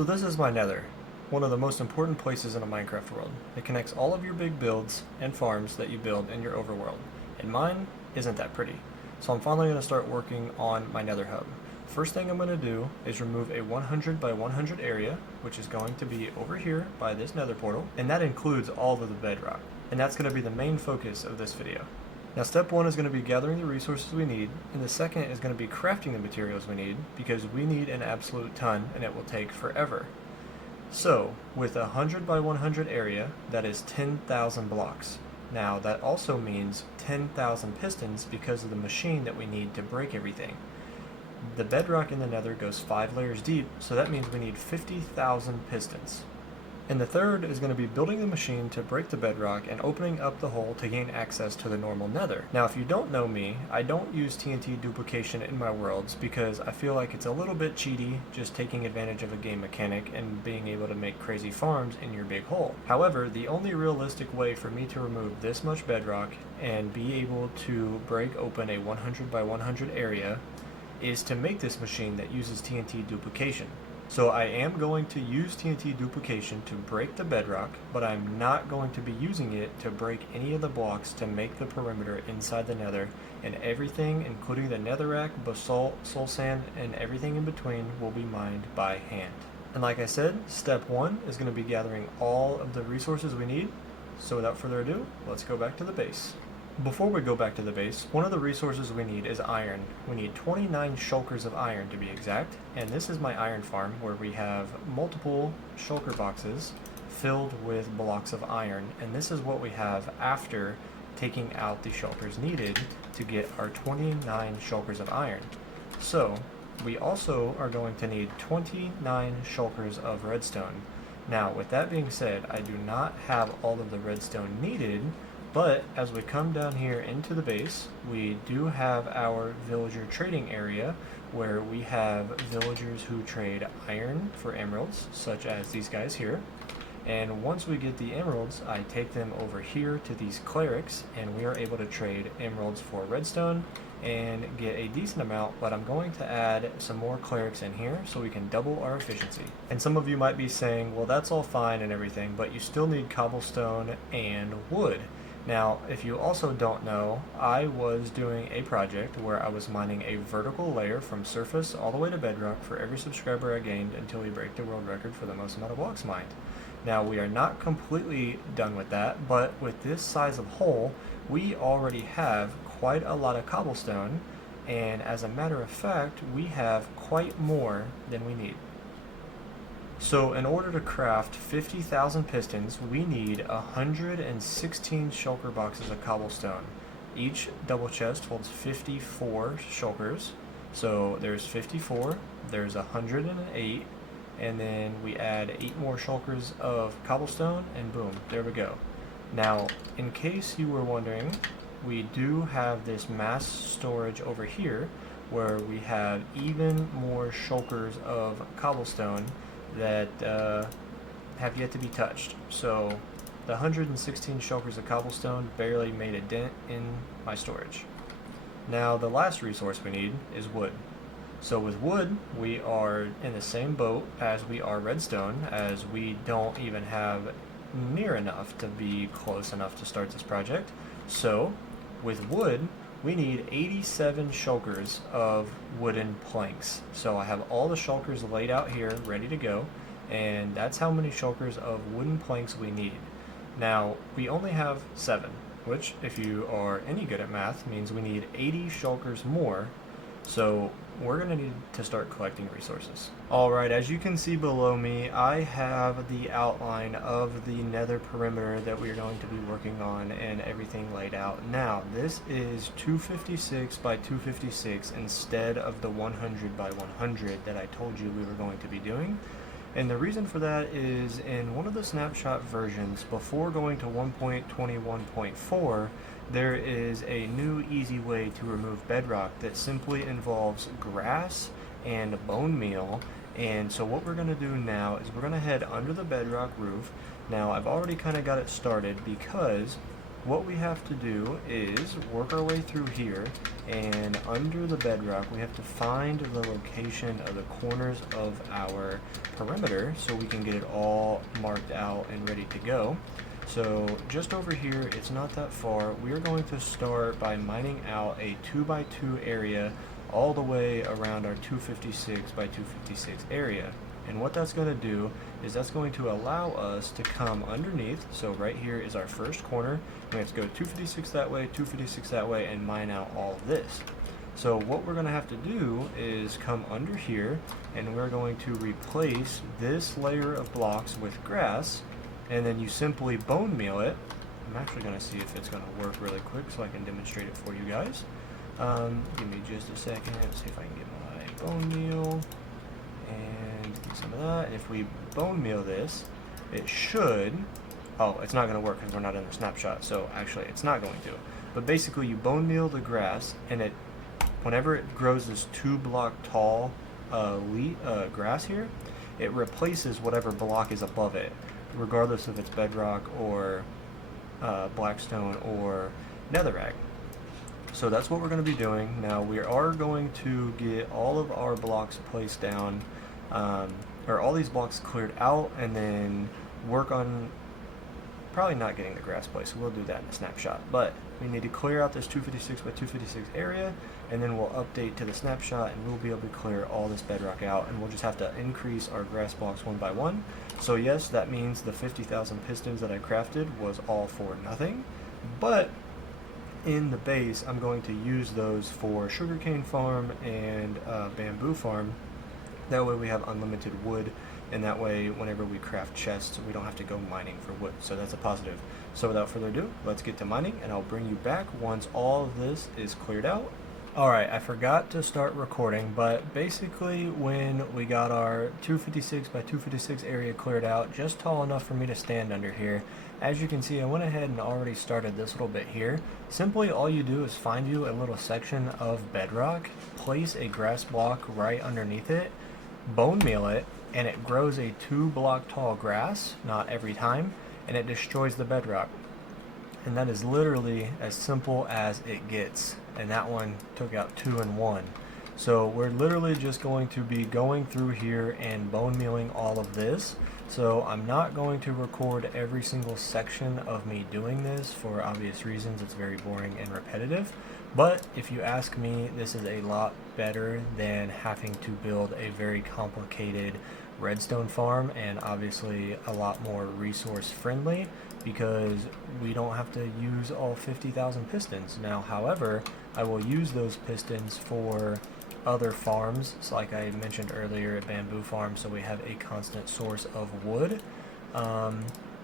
So this is my nether, one of the most important places in a Minecraft world. It connects all of your big builds and farms that you build in your overworld, and mine isn't that pretty. So I'm finally going to start working on my nether hub. First thing I'm going to do is remove a 100 by 100 area, which is going to be over here by this nether portal, and that includes all of the bedrock. And that's going to be the main focus of this video. Now step one is going to be gathering the resources we need, and the second is going to be crafting the materials we need, because we need an absolute ton and it will take forever. So with a 100 by 100 area, that is 10,000 blocks. Now that also means 10,000 pistons because of the machine that we need to break everything. The bedrock in the nether goes 5 layers deep, so that means we need 50,000 pistons. And the third is going to be building the machine to break the bedrock and opening up the hole to gain access to the normal nether. Now if you don't know me, I don't use TNT duplication in my worlds because I feel like it's a little bit cheaty just taking advantage of a game mechanic and being able to make crazy farms in your big hole. However, the only realistic way for me to remove this much bedrock and be able to break open a 100 by 100 area is to make this machine that uses TNT duplication. So I am going to use TNT duplication to break the bedrock, but I'm not going to be using it to break any of the blocks to make the perimeter inside the nether, and everything, including the netherrack, basalt, soul sand, and everything in between will be mined by hand. And like I said, step one is going to be gathering all of the resources we need. So without further ado, let's go back to the base. Before we go back to the base, one of the resources we need is iron. We need 29 shulkers of iron to be exact, and this is my iron farm where we have multiple shulker boxes filled with blocks of iron, and this is what we have after taking out the shulkers needed to get our 29 shulkers of iron. So we also are going to need 29 shulkers of redstone. Now with that being said, I do not have all of the redstone needed, but as we come down here into the base, we do have our villager trading area where we have villagers who trade iron for emeralds, such as these guys here. And once we get the emeralds, I take them over here to these clerics, and we are able to trade emeralds for redstone and get a decent amount, but I'm going to add some more clerics in here so we can double our efficiency. And some of you might be saying, well, that's all fine and everything, but you still need cobblestone and wood. Now, if you also don't know, I was doing a project where I was mining a vertical layer from surface all the way to bedrock for every subscriber I gained until we break the world record for the most amount of blocks mined. Now, we are not completely done with that, but with this size of hole, we already have quite a lot of cobblestone, and as a matter of fact, we have quite more than we need. So in order to craft 50,000 pistons, we need 116 shulker boxes of cobblestone. Each double chest holds 54 shulkers. So there's 54, there's 108, and then we add 8 more shulkers of cobblestone, and boom, there we go. Now, in case you were wondering, we do have this mass storage over here where we have even more shulkers of cobblestone that have yet to be touched. So the 116 shulkers of cobblestone barely made a dent in my storage. Now the last resource we need is wood. So with wood, we are in the same boat as we are redstone, as we don't even have near enough to be close enough to start this project. So with wood, we need 87 shulkers of wooden planks. So I have all the shulkers laid out here, ready to go, and that's how many shulkers of wooden planks we need. Now, we only have 7, which, if you are any good at math, means we need 80 shulkers more, so we're going to need to start collecting resources. Alright, as you can see below me, I have the outline of the nether perimeter that we are going to be working on and everything laid out. Now, this is 256 by 256 instead of the 100 by 100 that I told you we were going to be doing. And the reason for that is in one of the snapshot versions, before going to 1.21.4, there is a new easy way to remove bedrock that simply involves grass and bone meal. And so what we're going to do now is we're going to head under the bedrock roof. Now I've already kind of got it started because what we have to do is work our way through here, and under the bedrock we have to find the location of the corners of our perimeter so we can get it all marked out and ready to go. So just over here, it's not that far. We're going to start by mining out a 2x2 area all the way around our 256 by 256 area. And what that's going to do is that's going to allow us to come underneath. So right here is our first corner. We have to go 256 that way, 256 that way, and mine out all of this. So what we're going to have to do is come under here, and we're going to replace this layer of blocks with grass, and then you simply bone meal it. I'm actually going to see if it's going to work really quick so I can demonstrate it for you guys. Give me just a second. Let's see if I can get my bone meal and get some of that. And if we bone meal this, it should... Oh, it's not going to work because we're not in the snapshot, so actually it's not going to. But basically you bone meal the grass, and it, whenever it grows this 2-block tall grass here, it replaces whatever block is above it, regardless if it's bedrock or blackstone or netherrack. So that's what we're going to be doing. Now we are going to get all of our blocks placed down, or all these blocks cleared out, and then work on probably not getting the grass placed, so we'll do that in a snapshot. But we need to clear out this 256 by 256 area, and then we'll update to the snapshot, and we'll be able to clear all this bedrock out, and we'll just have to increase our grass blocks one by one. So yes, that means the 50,000 pistons that I crafted was all for nothing, but in the base I'm going to use those for sugarcane farm and bamboo farm. That way we have unlimited wood, and that way whenever we craft chests we don't have to go mining for wood, so that's a positive. So without further ado, let's get to mining, and I'll bring you back once all of this is cleared out. Alright, I forgot to start recording, but basically when we got our 256 by 256 area cleared out, just tall enough for me to stand under here, as you can see I went ahead and already started this little bit here. Simply all you do is find you a little section of bedrock, place a grass block right underneath it, bone meal it, and it grows a 2-block tall grass, not every time, and it destroys the bedrock. And that is literally as simple as it gets. And that one took out 2 in 1. So we're literally just going to be going through here and bone mealing all of this. So I'm not going to record every single section of me doing this for obvious reasons. It's very boring and repetitive. But if you ask me, this is a lot better than having to build a very complicated redstone farm, and obviously a lot more resource friendly because we don't have to use all 50,000 pistons. Now, however, I will use those pistons for other farms, so like I mentioned earlier, a bamboo farm, so we have a constant source of wood.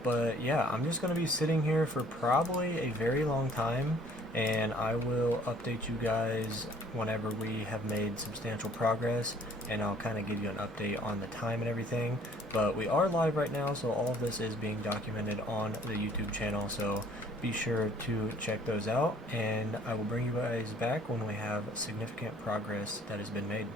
But yeah, I'm just going to be sitting here for probably a very long time, and I will update you guys whenever we have made substantial progress, and I'll kind of give you an update on the time and everything. But we are live right now, so all of this is being documented on the YouTube channel, so be sure to check those out, and I will bring you guys back when we have significant progress that has been made.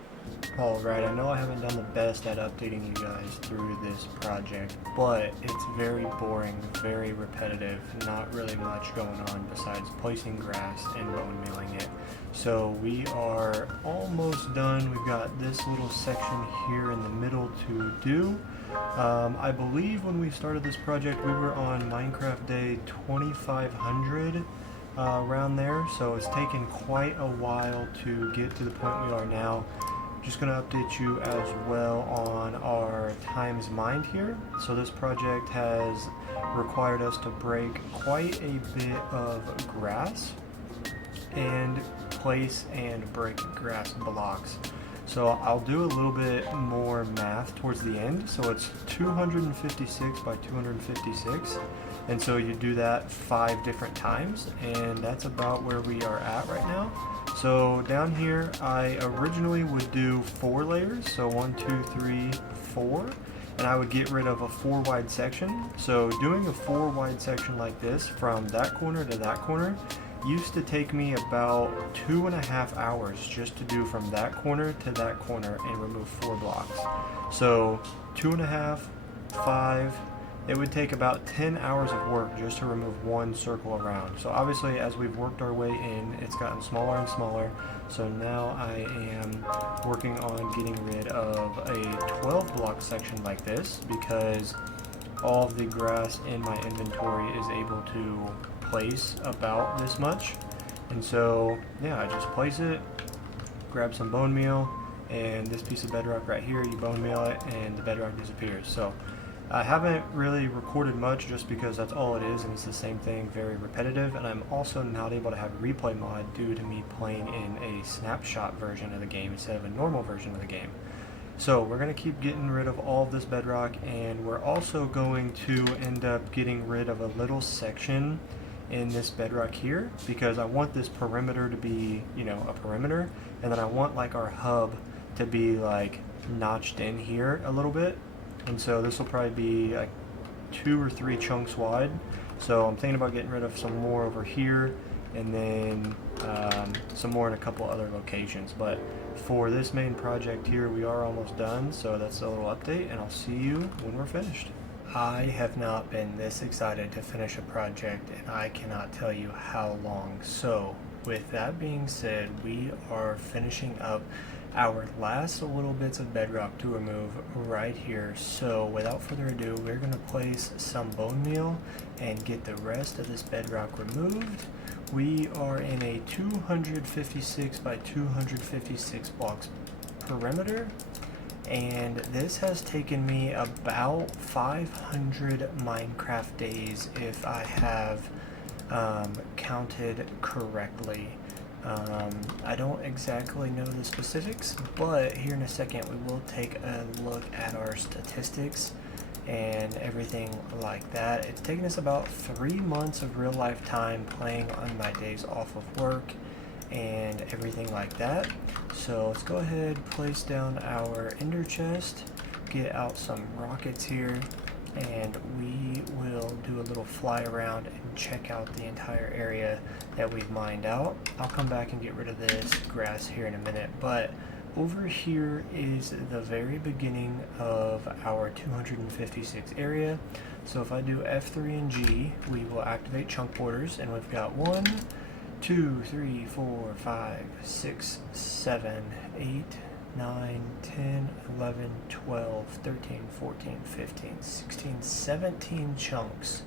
Alright, I know I haven't done the best at updating you guys through this project, but it's very boring, very repetitive, not really much going on besides placing grass and bone mealing it. So we are almost done. We've got this little section here in the middle to do. I believe when we started this project we were on Minecraft day 2500. Around there, so it's taken quite a while to get to the point we are now. Just going to update you as well on our times mined here. So this project has required us to break quite a bit of grass and place and break grass blocks. So I'll do a little bit more math towards the end. So it's 256 by 256, and so you do that 5 different times, and that's about where we are at right now. So down here I originally would do 4 layers, so 1, 2, 3, 4, and I would get rid of a 4 wide section. So doing a 4 wide section like this from that corner to that corner used to take me about 2.5 hours just to do from that corner to that corner and remove 4 blocks. So 2.5, 5, it would take about 10 hours of work just to remove one circle around. So obviously as we've worked our way in, it's gotten smaller and smaller. So now I am working on getting rid of a 12 block section like this, because all of the grass in my inventory is able to place about this much. And so yeah, I just place it, grab some bone meal, and this piece of bedrock right here, you bone meal it and the bedrock disappears. So I haven't really recorded much just because that's all it is, and it's the same thing, very repetitive. And I'm also not able to have replay mod due to me playing in a snapshot version of the game instead of a normal version of the game. So we're going to keep getting rid of all of this bedrock, and we're also going to end up getting rid of a little section in this bedrock here, because I want this perimeter to be, you know, a perimeter, and then I want like our hub to be like notched in here a little bit. And so this will probably be like 2 or 3 chunks wide. So I'm thinking about getting rid of some more over here, and then some more in a couple other locations. But for this main project here, we are almost done. So that's a little update, and I'll see you when we're finished. I have not been this excited to finish a project, and I cannot tell you how long. So with that being said, we are finishing up our last little bits of bedrock to remove right here. So without further ado, we're going to place some bone meal and get the rest of this bedrock removed. We are in a 256 by 256 blocks perimeter, and this has taken me about 500 Minecraft days if I have counted correctly. I don't exactly know the specifics, but here in a second we will take a look at our statistics and everything like that. It's taken us about 3 months of real life time playing on my days off of work and everything like that. So let's go ahead, place down our ender chest, get out some rockets here, and we will do a little fly around and check out the entire area that we've mined out. I'll come back and get rid of this grass here in a minute, but over here is the very beginning of our 256 area. So if I do F3 and G, we will activate chunk borders, and we've got 1, 2, 3, 4, 5, 6, 7, 8, 9, 10, 11, 12, 13, 14, 15, 16, 17 chunks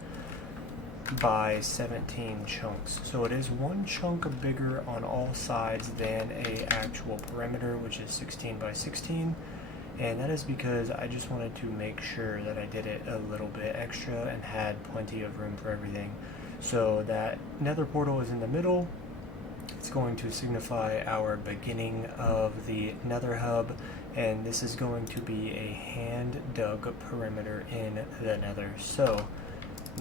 by 17 chunks. So it is 1 chunk bigger on all sides than a actual perimeter, which is 16 by 16. And that is because I just wanted to make sure that I did it a little bit extra and had plenty of room for everything. So that nether portal is in the middle. It's going to signify our beginning of the nether hub, and this is going to be a hand dug perimeter in the nether. So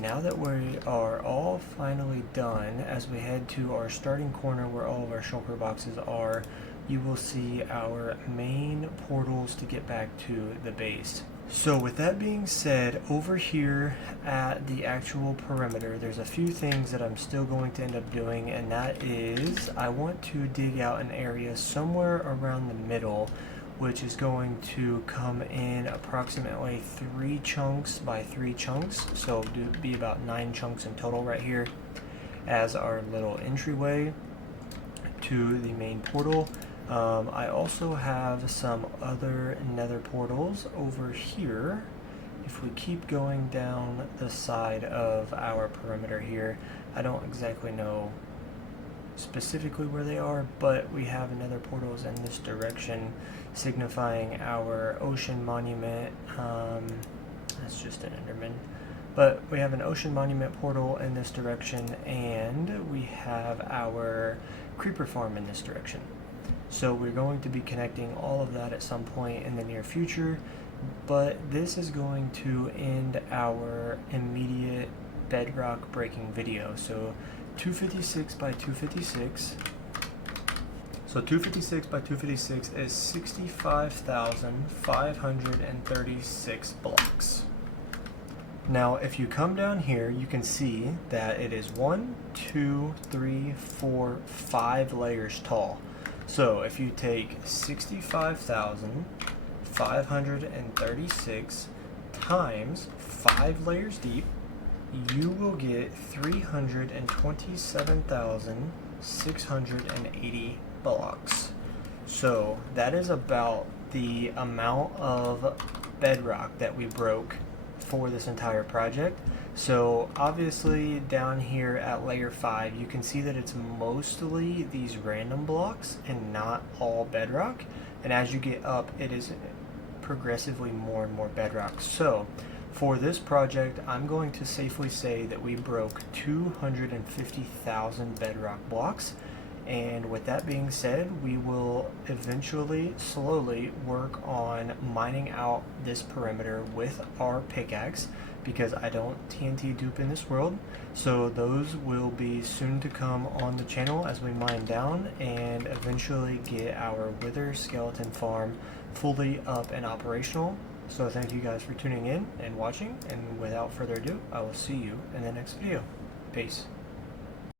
now that we are all finally done, as we head to our starting corner where all of our shulker boxes are, you will see our main portals to get back to the base. So with that being said, over here at the actual perimeter, there's a few things that I'm still going to end up doing, and that is I want to dig out an area somewhere around the middle, which is going to come in approximately 3 chunks by 3 chunks. So it'll be about 9 chunks in total right here as our little entryway to the main portal. I also have some other nether portals over here. If we keep going down the side of our perimeter here, I don't exactly know specifically where they are, but we have nether portals in this direction signifying our ocean monument. That's just an enderman. But we have an ocean monument portal in this direction, and we have our creeper farm in this direction. So we're going to be connecting all of that at some point in the near future, but this is going to end our immediate bedrock breaking video. So 256 by 256. So 256 by 256 is 65,536 blocks. Now, if you come down here, you can see that it is 1, 2, 3, 4, 5 layers tall. So if you take 65,536 times 5 layers deep, you will get 327,680 blocks. So that is about the amount of bedrock that we broke for this entire project. So obviously down here at layer 5 you can see that it's mostly these random blocks and not all bedrock, and as you get up it is progressively more and more bedrock. So for this project I'm going to safely say that we broke 250,000 bedrock blocks. And with that being said, we will eventually slowly work on mining out this perimeter with our pickaxe, because I don't TNT dupe in this world. So those will be soon to come on the channel as we mine down and eventually get our wither skeleton farm fully up and operational. So thank you guys for tuning in and watching, and without further ado, I will see you in the next video. Peace.